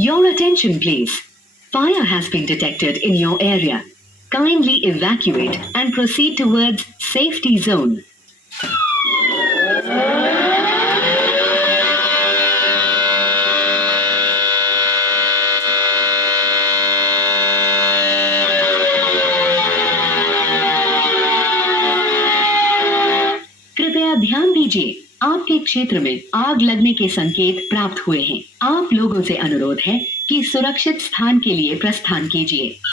Your attention, please. Fire has been detected in your area. Kindly evacuate and proceed towards safety zone. कृपया ध्यान दीजिए, आपके क्षेत्र में आग लगने के संकेत प्राप्त हुए हैं। आप लोगों से अनुरोध है कि सुरक्षित स्थान के लिए प्रस्थान कीजिए।